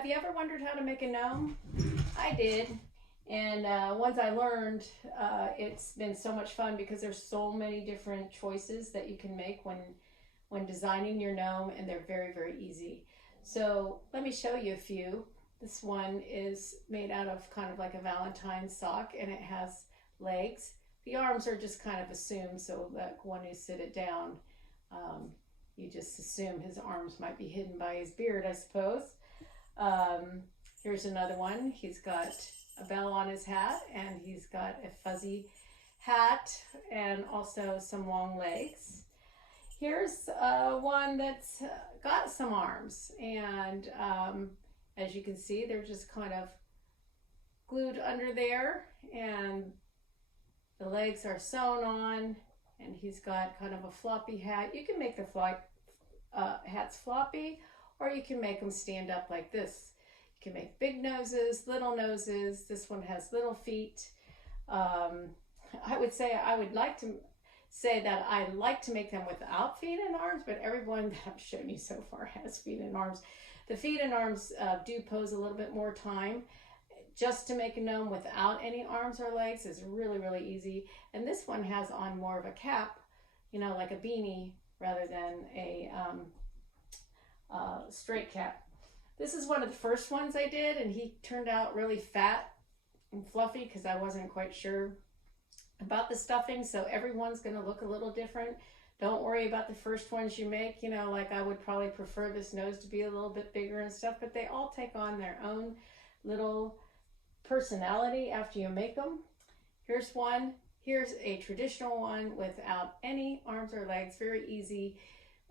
Have you ever wondered how to make a gnome? I did. And once I learned, it's been so much fun because there's so many different choices that you can make when designing your gnome, and they're very, very easy. So let me show you a few. This one is made out of kind of like a Valentine sock, and it has legs. The arms are just kind of assumed, so that when you sit it down, you just assume his arms might be hidden by his beard, I suppose. Here's another one. He's got a bell on his hat, and he's got a fuzzy hat and also some long legs. Here's one that's got some arms, and as you can see, they're just kind of glued under there, and the legs are sewn on, and he's got kind of a floppy hat. You can make the hats floppy, or you can make them stand up like this. You can make big noses, little noses. This one has little feet. I would like to say that I like to make them without feet and arms, but everyone that I've shown you so far has feet and arms. The feet and arms do pose a little bit more time. Just to make a gnome without any arms or legs is really, really easy. And this one has on more of a cap, you know, like a beanie rather than a straight cap. This is one of the first ones I did, and he turned out really fat and fluffy because I wasn't quite sure about the stuffing. So everyone's going to look a little different. Don't worry about the first ones you make. You know, like I would probably prefer this nose to be a little bit bigger and stuff, but they all take on their own little personality after you make them. Here's one. Here's a traditional one without any arms or legs. Very easy.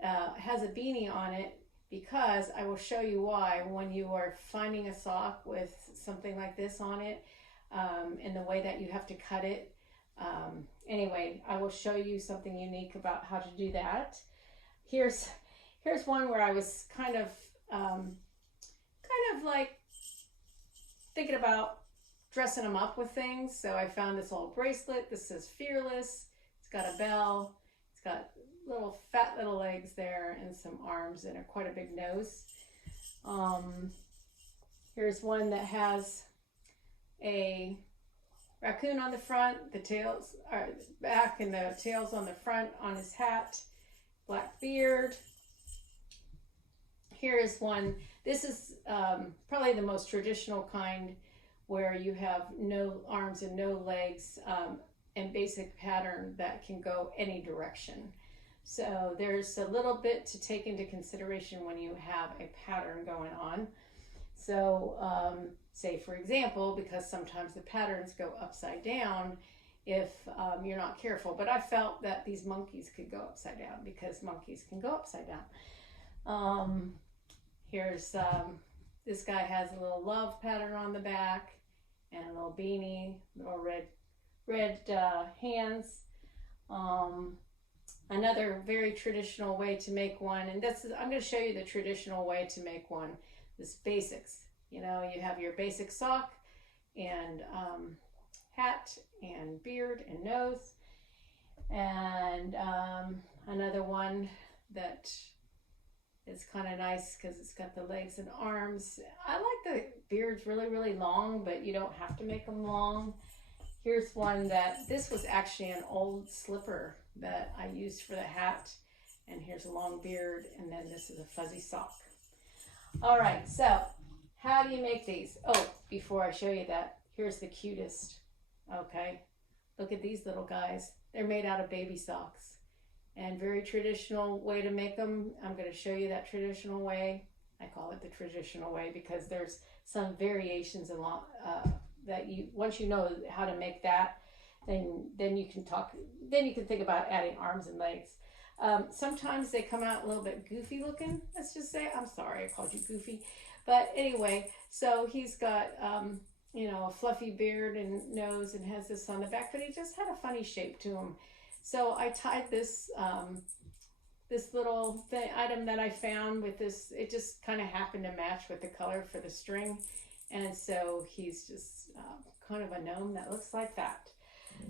Has a beanie on it because I will show you why when you are finding a sock with something like this on it, and the way that you have to cut it. Anyway, I will show you something unique about how to do that. Here's one where I was kind of like thinking about dressing them up with things. So I found this old bracelet. This says Fearless. It's got a bell. It's got fat little legs there and some arms and quite a big nose. Here's one that has a raccoon on the front, the tails are back, and the tails on the front on his hat, black beard. Here is one. This is probably the most traditional kind, where you have no arms and no legs, and basic pattern that can go any direction. So there's a little bit to take into consideration when you have a pattern going on. So say for example, because sometimes the patterns go upside down if you're not careful, but I felt that these monkeys could go upside down because monkeys can go upside down. Here's this guy has a little love pattern on the back and a little beanie, little red hands. Another very traditional way to make one, and I'm going to show you the traditional way to make one. This basics, you know, you have your basic sock and hat and beard and nose, and another one that is kind of nice because it's got the legs and arms. I like the beards really, really long, but you don't have to make them long. Here's one this was actually an old slipper that I used for the hat, and here's a long beard, and then this is a fuzzy sock. All right, so how do you make these? Oh, before I show you that, here's the cutest. Okay, look at these little guys. They're made out of baby socks, and very traditional way to make them. I'm going to show you that traditional way. I call it the traditional way because there's some variations along that once you know how to make that, then you can think about adding arms and legs. Sometimes they come out a little bit goofy looking, let's just say. I'm sorry I called you goofy. But anyway, so he's got, you know, a fluffy beard and nose and has this on the back, but he just had a funny shape to him. So I tied this little item that I found with this. It just kind of happened to match with the color for the string. And so he's just kind of a gnome that looks like that.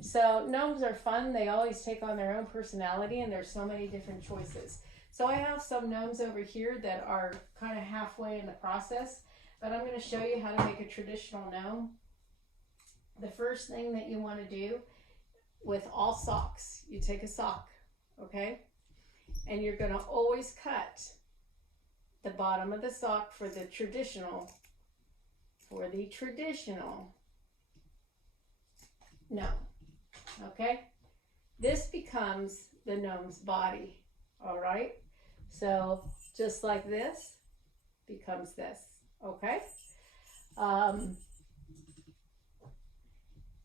So gnomes are fun. They always take on their own personality, and there's so many different choices. So I have some gnomes over here that are kind of halfway in the process. but I'm going to show you how to make a traditional gnome. The first thing that you want to do with all socks, you take a sock, okay? And you're going to always cut the bottom of the sock for the traditional gnome, okay? This becomes the gnome's body, all right? So just like this becomes this, okay?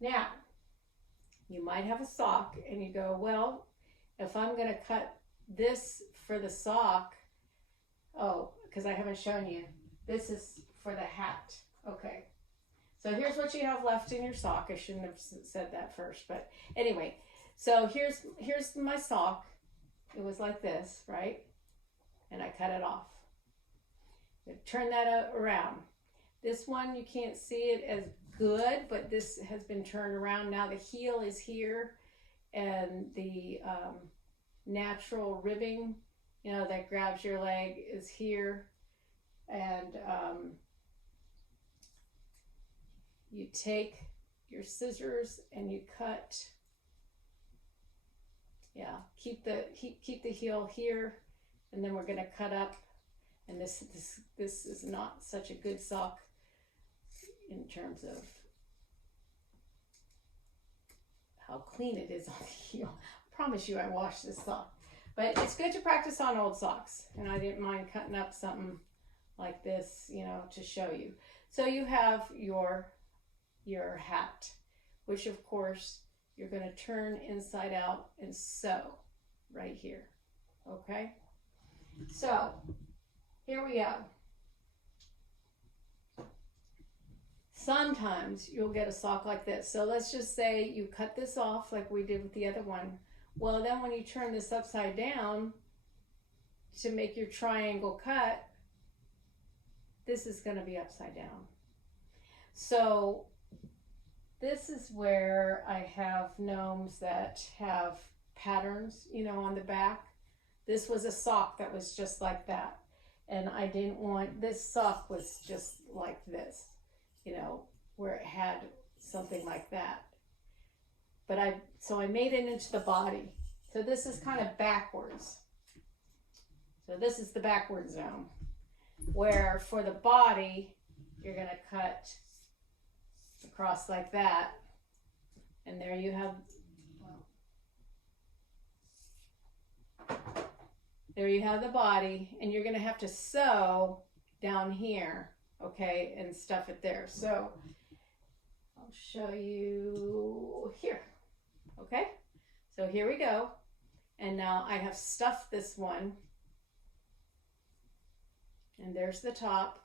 Now, you might have a sock and you go, well, if I'm gonna cut this for the sock, oh, because I haven't shown you, this is for the hat, okay. So here's what you have left in your sock. I shouldn't have said that first, but anyway, so here's my sock. It was like this, right? And I cut it off. Turn that around. This one, you can't see it as good, but this has been turned around. Now the heel is here, and the natural ribbing, you know, that grabs your leg is here. And you take your scissors and you cut. Yeah, keep the heel here, and then we're gonna cut up. And this is not such a good sock in terms of how clean it is on the heel. I promise you I washed this sock. But it's good to practice on old socks, and I didn't mind cutting up something like this, you know, to show you. So you have your hat, which of course you're going to turn inside out and sew right here, okay? So here we go. Sometimes you'll get a sock like this. So let's just say you cut this off like we did with the other one. Well, then when you turn this upside down to make your triangle cut, this is going to be upside down. So this is where I have gnomes that have patterns, you know, on the back. This was a sock that was just like that. And I didn't want, this sock was just like this, you know, where it had something like that. But so I made it into the body. So this is kind of backwards. So this is the backwards gnome, where for the body, you're going to cut across like that. And there you have, there you have the body, and you're going to have to sew down here, okay, and stuff it there. So I'll show you here, okay? So here we go. And now I have stuffed this one. And there's the top.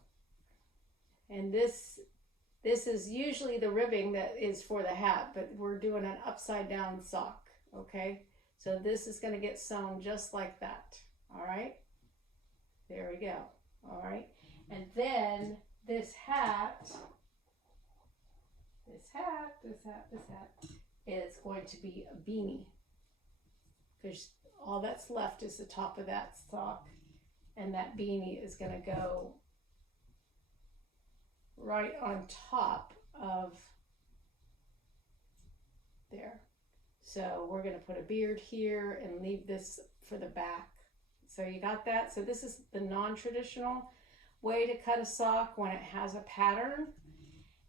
And this is usually the ribbing that is for the hat, but we're doing an upside down sock, okay? So this is going to get sewn just like that, all right? There we go, all right? And then this hat is going to be a beanie, because all that's left is the top of that sock, and that beanie is going to go right on top of there. So we're going to put a beard here and leave this for the back. So you got that? So this is the non-traditional way to cut a sock when it has a pattern.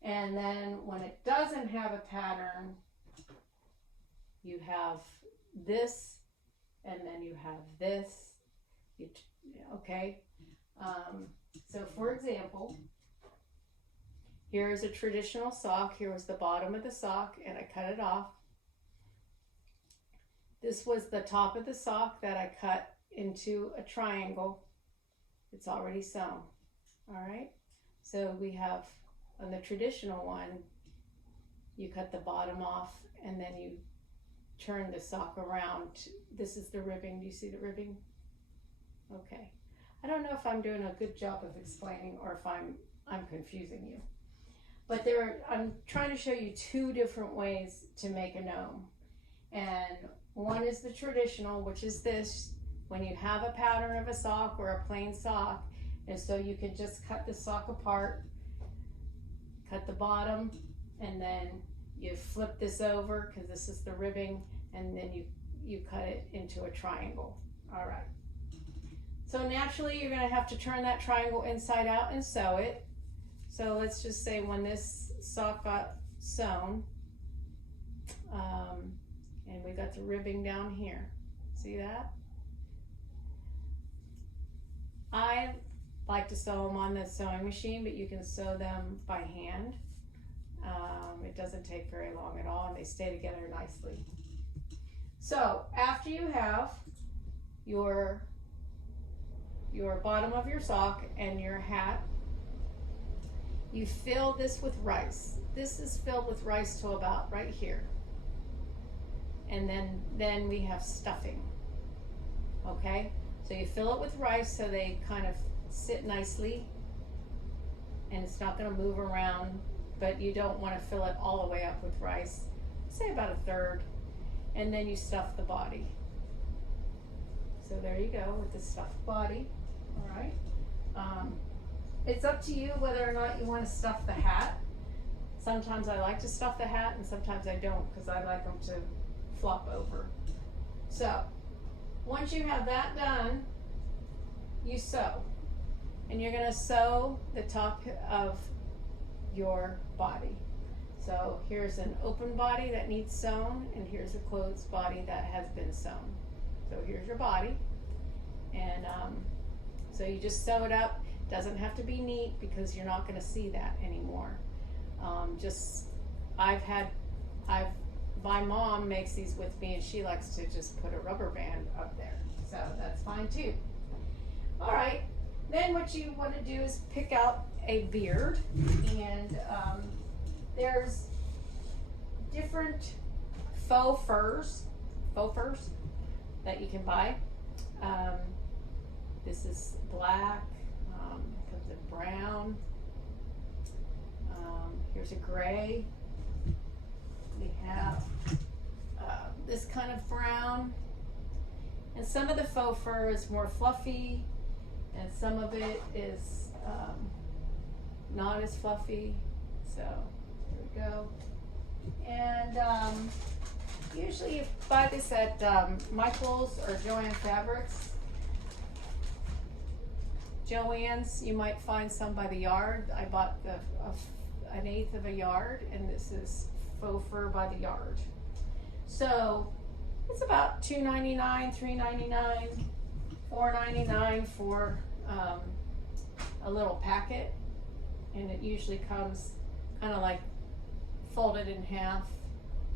And then when it doesn't have a pattern, you have this, and then you have this. Okay? So for example, here is a traditional sock. Here was the bottom of the sock, and I cut it off. This was the top of the sock that I cut into a triangle. It's already sewn. All right? So we have, on the traditional one, you cut the bottom off, and then you turn the sock around. This is the ribbing. Do you see the ribbing? Okay. I don't know if I'm doing a good job of explaining or if I'm confusing you. But I'm trying to show you two different ways to make a gnome. And one is the traditional, which is this. When you have a pattern of a sock or a plain sock, And so you can just cut the sock apart, cut the bottom, and then you flip this over because this is the ribbing, and then you cut it into a triangle. All right. So naturally you're going to have to turn that triangle inside out and sew it. So let's just say when this sock got sewn, and we got the ribbing down here. See that? I like to sew them on the sewing machine, but you can sew them by hand. It doesn't take very long at all, and they stay together nicely. So after you have your bottom of your sock and your hat, you fill this with rice. This is filled with rice to about right here. And then we have stuffing. Okay? So you fill it with rice so they kind of sit nicely, and it's not going to move around, but you don't want to fill it all the way up with rice. Say about a third, and then you stuff the body. So there you go with the stuffed body. All right. It's up to you whether or not you want to stuff the hat. Sometimes I like to stuff the hat, and sometimes I don't because I like them to flop over. So once you have that done, you sew. And you're going to sew the top of your body. So here's an open body that needs sewn, and here's a closed body that has been sewn. So here's your body. And so you just sew it up. Doesn't have to be neat because you're not going to see that anymore. My mom makes these with me, and she likes to just put a rubber band up there. So that's fine too. All right. Then what you want to do is pick out a beard, and there's different faux furs that you can buy. This is black, comes in brown. Here's a gray. We have this kind of brown, and some of the faux fur is more fluffy, and some of it is not as fluffy. So there we go. And usually you buy this at Michael's or Joann Fabrics. Joann's, you might find some by the yard. I bought an eighth of a yard, and this is faux fur by the yard. So it's about $2.99, $3.99, $4.99 for a little packet, and it usually comes kind of like folded in half,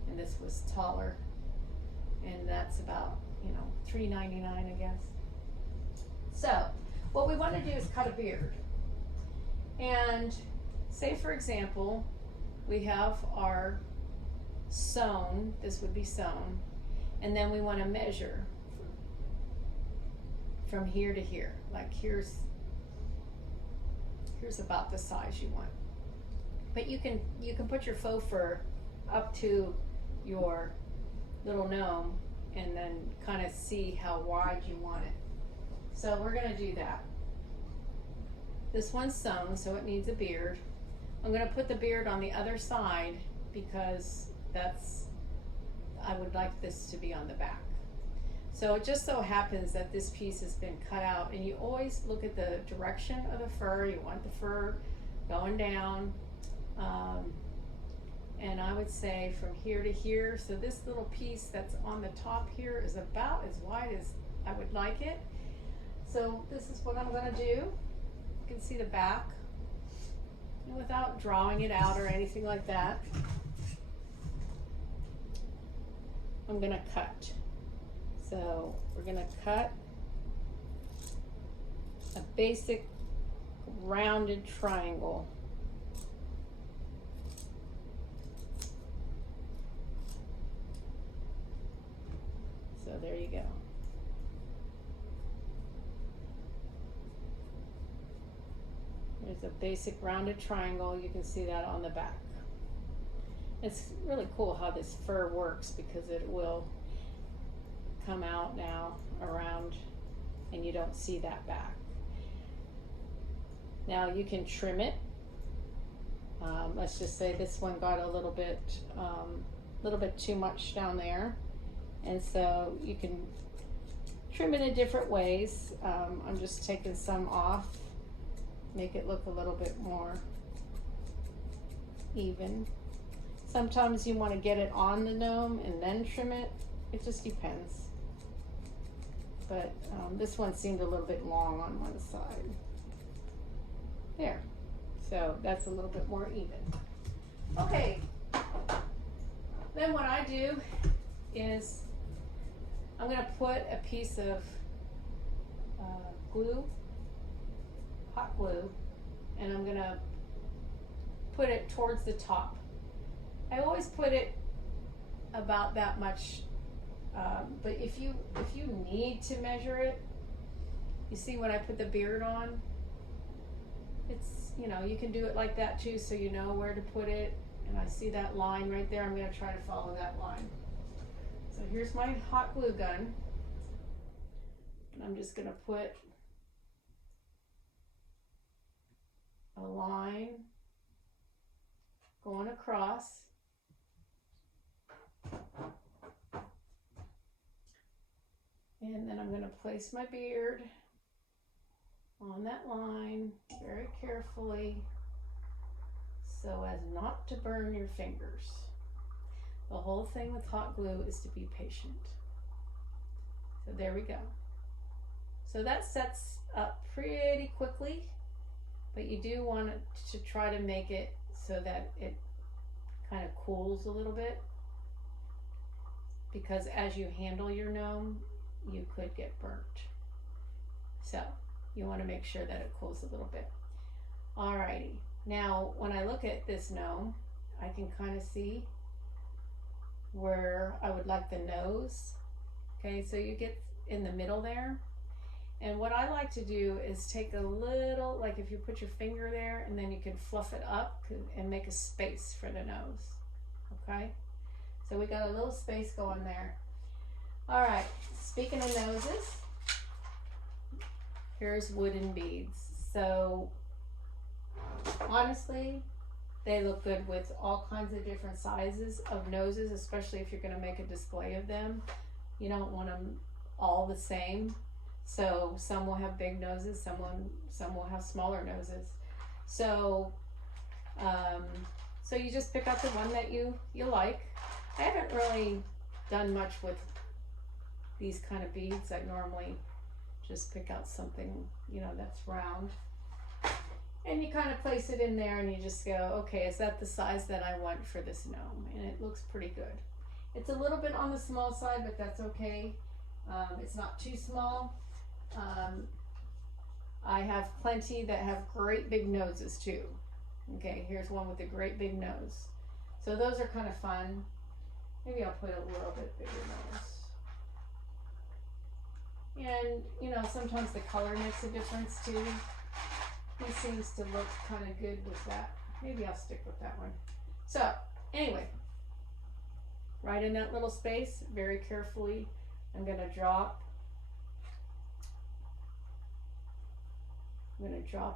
and this was taller, and that's about $3.99, I guess. So what we want to do is cut a beard, and say for example we have our sewn, this would be sewn, and then we want to measure from here to here. Like here's about the size you want. But you can put your faux fur up to your little gnome and then kind of see how wide you want it. So we're going to do that. This one's sewn, so it needs a beard. I'm going to put the beard on the other side because I would like this to be on the back. So it just so happens that this piece has been cut out, and you always look at the direction of the fur. You want the fur going down, and I would say from here to here. So this little piece that's on the top here is about as wide as I would like it. So this is what I'm going to do. You can see the back, and without drawing it out or anything like that, I'm going to cut. So we're going to cut a basic rounded triangle. So there you go. There's a basic rounded triangle. You can see that on the back. It's really cool how this fur works because it will come out now around and you don't see that back. Now you can trim it. Let's just say this one got a little bit too much down there, and so you can trim it in different ways. I'm just taking some off, make it look a little bit more even. Sometimes you want to get it on the gnome and then trim it. It just depends. But this one seemed a little bit long on one side. There. So that's a little bit more even. Okay. Then what I do is I'm going to put a piece of glue, hot glue, and I'm going to put it towards the top. I always put it about that much, but if you need to measure it, you see when I put the beard on, it's, you know, you can do it like that too, so you know where to put it. And I see that line right there. I'm going to try to follow that line. So here's my hot glue gun, and I'm just going to put a line going across. And then I'm going to place my beard on that line very carefully so as not to burn your fingers. The whole thing with hot glue is to be patient. So there we go. So that sets up pretty quickly, but you do want to try to make it so that it kind of cools a little bit, because as you handle your gnome, you could get burnt. So you want to make sure that it cools a little bit. Alrighty. Now, when I look at this gnome, I can kind of see where I would like the nose. Okay, so you get in the middle there. And what I like to do is take a little, like if you put your finger there and then you can fluff it up and make a space for the nose. Okay, so we got a little space going there. All right, speaking of noses, here's wooden beads. So honestly, they look good with all kinds of different sizes of noses, especially if you're going to make a display of them. You don't want them all the same. So some will have big noses, some will have smaller noses. So so you just pick out the one that you like. I haven't really done much with these kind of beads. I normally just pick out something, you know, that's round. And you kind of place it in there and you just go, okay, is that the size that I want for this gnome? And it looks pretty good. It's a little bit on the small side, but that's okay. It's not too small. I have plenty that have great big noses too. Okay, here's one with a great big nose. So those are kind of fun. Maybe I'll put a little bit bigger nose. And, you know, sometimes the color makes a difference too. He seems to look kind of good with that. Maybe I'll stick with that one. So, anyway, right in that little space, very carefully, I'm going to drop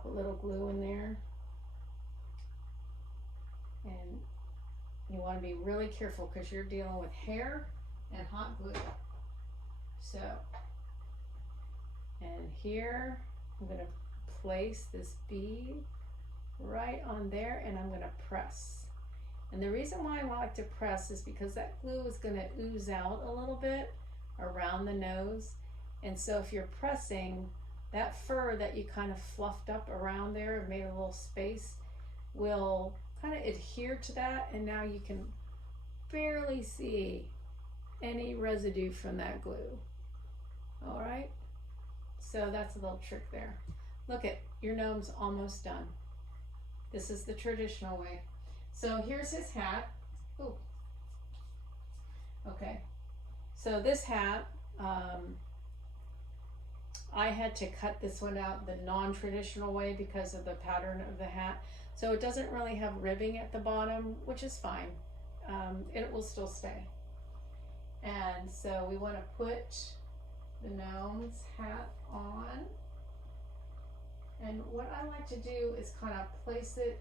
a little glue in there. And you want to be really careful because you're dealing with hair and hot glue. So, and here I'm going to place this bead right on there, and I'm going to press. And the reason why I like to press is because that glue is going to ooze out a little bit around the nose. And so if you're pressing, that fur that you kind of fluffed up around there and made a little space will kind of adhere to that, and now you can barely see any residue from that glue. All right, so that's a little trick there. Look at your gnome's almost done. This is the traditional way. So here's his hat. Ooh. Okay, so this hat, I had to cut this one out the non-traditional way because of the pattern of the hat. So it doesn't really have ribbing at the bottom, which is fine. It will still stay. And so we want to put the gnome's hat on. And what I like to do is kind of place it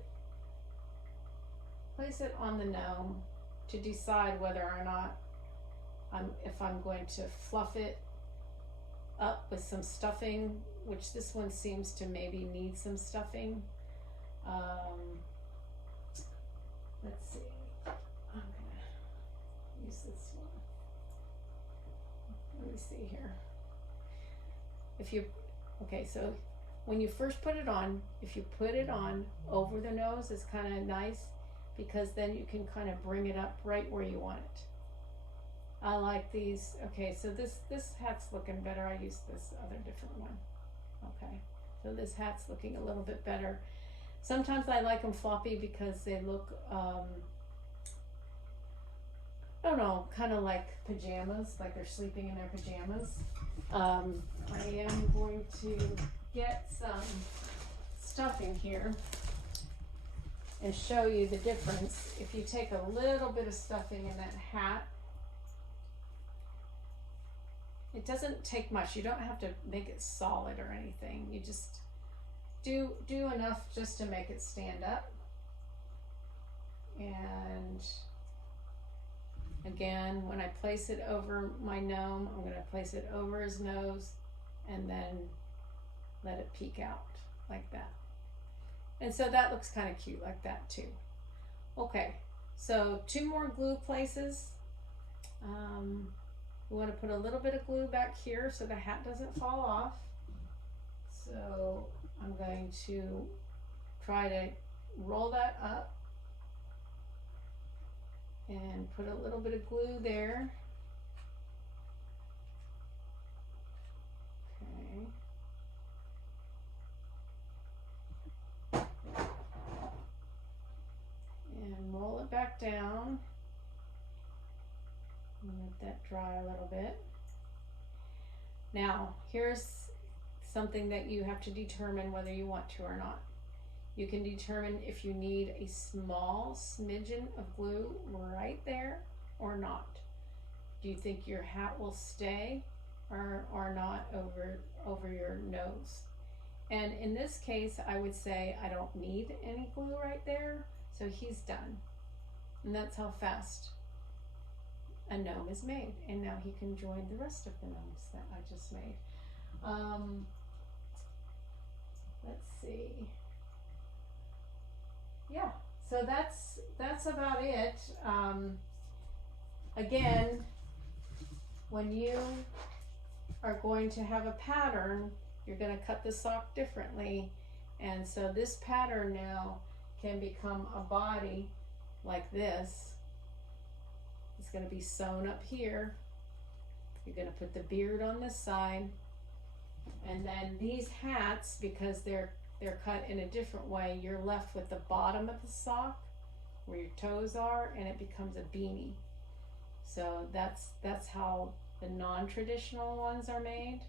on the gnome to decide whether or not if I'm going to fluff it up with some stuffing, which this one seems to maybe need some stuffing. Let's see, I'm gonna use this one. Let me see here. Okay, so when you first put it on, if you put it on over the nose, it's kind of nice because then you can kind of bring it up right where you want it. I like these. Okay, so this hat's looking better. I used this other different one. Okay, so this hat's looking a little bit better. Sometimes I like them floppy because they look, I don't know, kind of like pajamas, like they're sleeping in their pajamas. I am going to get some stuffing here and show you the difference. If you take a little bit of stuffing in that hat, it doesn't take much. You don't have to make it solid or anything. You just do enough just to make it stand up. And again, when I place it over my gnome, I'm going to place it over his nose and then let it peek out like that. And so that looks kind of cute like that too. Okay, so 2 more glue places. We want to put a little bit of glue back here so the hat doesn't fall off. So I'm going to try to roll that up and put a little bit of glue there. Okay. And roll it back down. Let that dry a little bit. Now, here's something that you have to determine whether you want to or not. You can determine if you need a small smidgen of glue right there or not. Do you think your hat will stay or not over your nose? And in this case, I would say I don't need any glue right there, so he's done. And that's how fast a gnome is made. And now he can join the rest of the gnomes that I just made. Let's see. Yeah, so that's about it. Again, when you are going to have a pattern, you're going to cut the sock differently. And so this pattern now can become a body like this. It's going to be sewn up here. You're going to put the beard on this side. And then these hats, because they're cut in a different way, you're left with the bottom of the sock where your toes are, and it becomes a beanie. So that's how the non-traditional ones are made.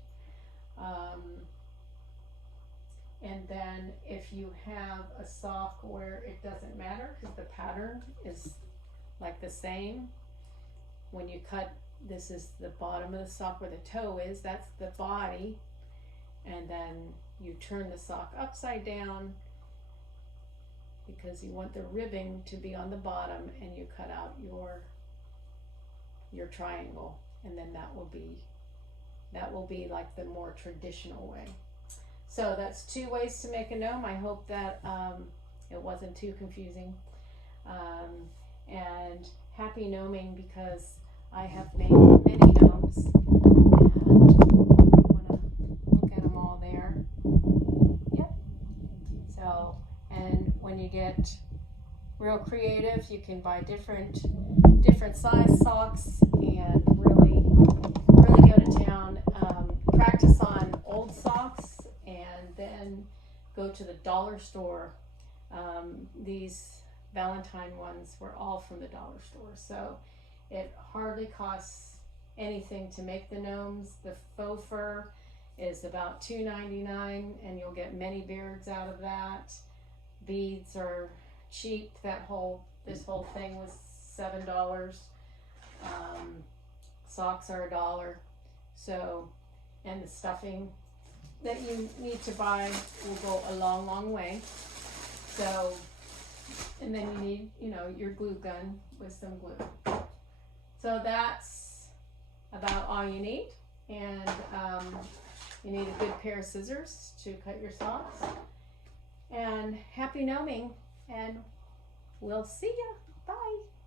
And then if you have a sock where it doesn't matter because the pattern is like the same, when you cut, this is the bottom of the sock where the toe is, that's the body, and then you turn the sock upside down because you want the ribbing to be on the bottom, and you cut out your triangle, and then that will be like the more traditional way. So that's 2 ways to make a gnome. I hope that it wasn't too confusing. And happy gnoming, because I have made many gnomes, and you want to look at them all there. Yep. So, and when you get real creative, you can buy different size socks and really go to town. Practice on old socks and then go to the dollar store. These Valentine ones were all from the dollar store, so it hardly costs anything to make the gnomes. The faux fur is about $2.99, and you'll get many beards out of that. Beads are cheap. This whole thing was $7. Socks are $1. So, and the stuffing that you need to buy will go a long, long way. So, and then you need, you know, your glue gun with some glue. So that's about all you need. And you need a good pair of scissors to cut your socks. And happy gnoming, and we'll see ya. Bye.